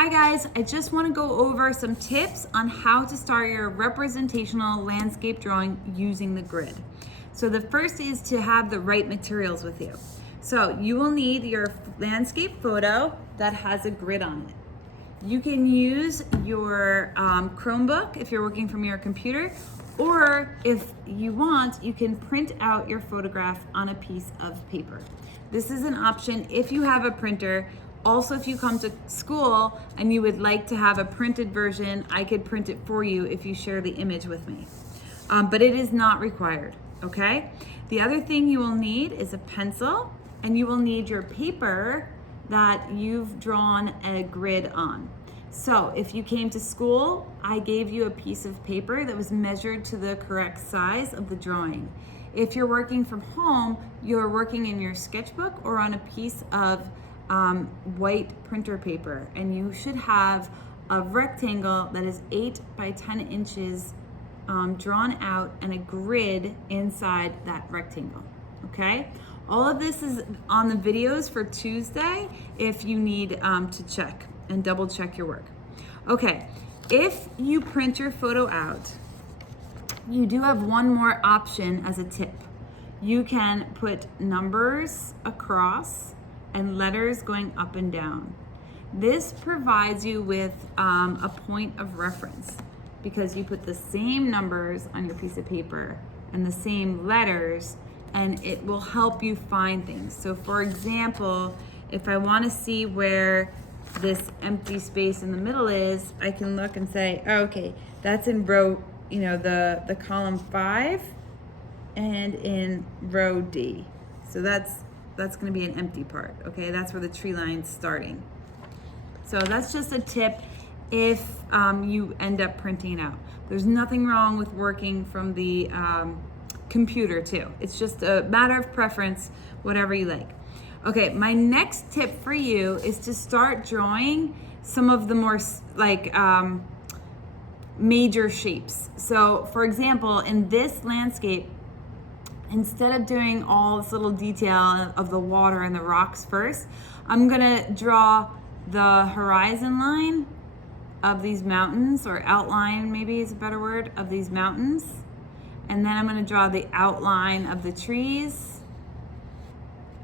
Hi guys, I just want to go over some tips on how to start your representational landscape drawing using the grid. So the first is to have the right materials with you. So you will need your landscape photo that has a grid on it. You can use your Chromebook if you're working from your computer, or if you want, you can print out your photograph on a piece of paper. This is an option if you have a printer. Also, if you come to school and you would like to have a printed version, I could print it for you if you share the image with me. But it is not required, okay? The other thing you will need is a pencil, and you will need your paper that you've drawn a grid on. So if you came to school, I gave you a piece of paper that was measured to the correct size of the drawing. If you're working from home, you're working in your sketchbook or on a piece of white printer paper, and you should have a rectangle that is 8 by 10 inches drawn out and a grid inside that rectangle, okay? All of this is on the videos for Tuesday if you need to check and double check your work. Okay, if you print your photo out, you do have one more option as a tip. You can put numbers across and letters going up and down. This provides you with a point of reference because you put the same numbers on your piece of paper and the same letters, and it will help you find things. So for example, if I want to see where this empty space in the middle is, I can look and say, oh, okay, that's in row, the column 5 and in row D. So that's going to be an empty part, okay? That's where the tree line's starting. So that's just a tip if you end up printing it out. There's nothing wrong with working from the computer too. It's just a matter of preference, whatever you like. Okay, my next tip for you is to start drawing some of the more major shapes. So for example, in this landscape, instead of doing all this little detail of the water and the rocks first, I'm gonna draw the horizon line of these mountains, or outline maybe is a better word, of these mountains. And then I'm gonna draw the outline of the trees.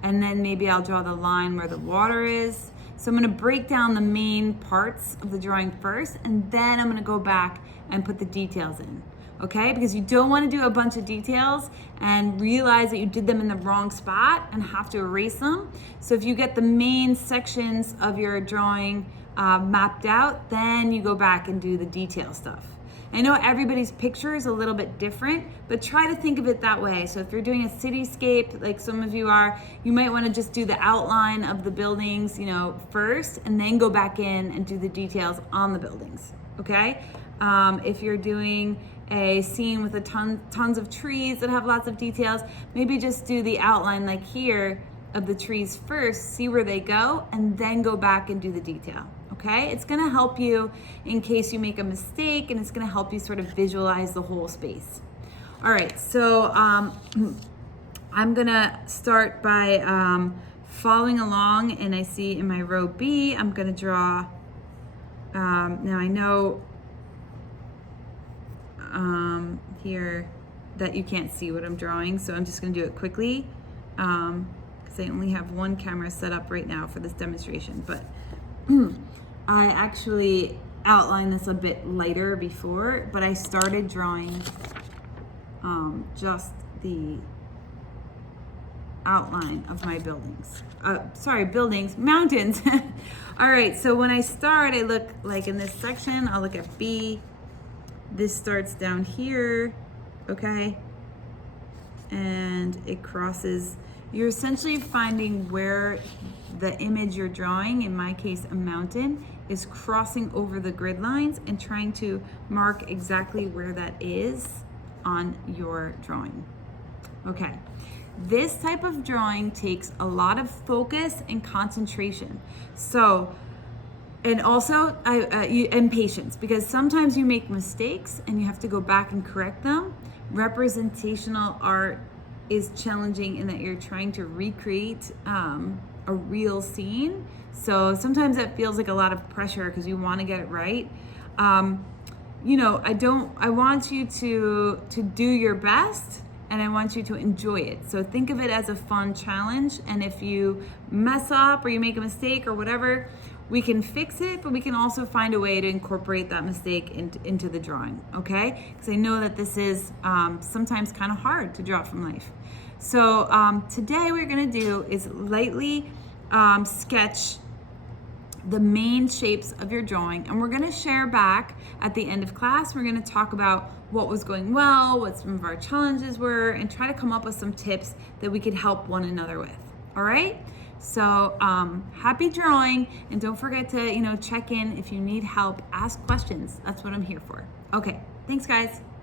And then maybe I'll draw the line where the water is. So I'm gonna break down the main parts of the drawing first, and then I'm gonna go back and put the details in. Okay, because you don't want to do a bunch of details and realize that you did them in the wrong spot and have to erase them. So if you get the main sections of your drawing mapped out, then you go back and do the detail stuff. I know everybody's picture is a little bit different, but try to think of it that way. So if you're doing a cityscape, like some of you are, you might want to just do the outline of the buildings, first, and then go back in and do the details on the buildings, okay? If you're doing a scene with tons of trees that have lots of details, maybe just do the outline like here of the trees first, see where they go, and then go back and do the detail, okay? It's gonna help you in case you make a mistake, and it's gonna help you sort of visualize the whole space. All right, so I'm gonna start by following along, and I see in my row B, I'm gonna draw, now I know here that you can't see what I'm drawing, so I'm just going to do it quickly because I only have one camera set up right now for this demonstration. But I actually outlined this a bit lighter before, but I started drawing just the outline of my buildings. Mountains. All right, so when I start, I look like in this section, I'll look at B. This starts down here, okay? And it crosses. You're essentially finding where the image you're drawing, in my case a mountain, is crossing over the grid lines and trying to mark exactly where that is on your drawing. Okay, this type of drawing takes a lot of focus and concentration. So, and also and patience, because sometimes you make mistakes and you have to go back and correct them. Representational art is challenging in that you're trying to recreate a real scene. So sometimes it feels like a lot of pressure because you want to get it right. I want you to do your best, and I want you to enjoy it. So think of it as a fun challenge, and if you mess up or you make a mistake or whatever, we can fix it, but we can also find a way to incorporate that mistake into the drawing, okay? Because I know that this is sometimes kind of hard to draw from life. So today what we're gonna do is lightly sketch the main shapes of your drawing, and we're going to share back at the end of class. We're going to talk about what was going well, what some of our challenges were, and try to come up with some tips that we could help one another with. All right, so happy drawing, and don't forget to check in if you need help. Ask questions. That's what I'm here for. Okay, thanks guys.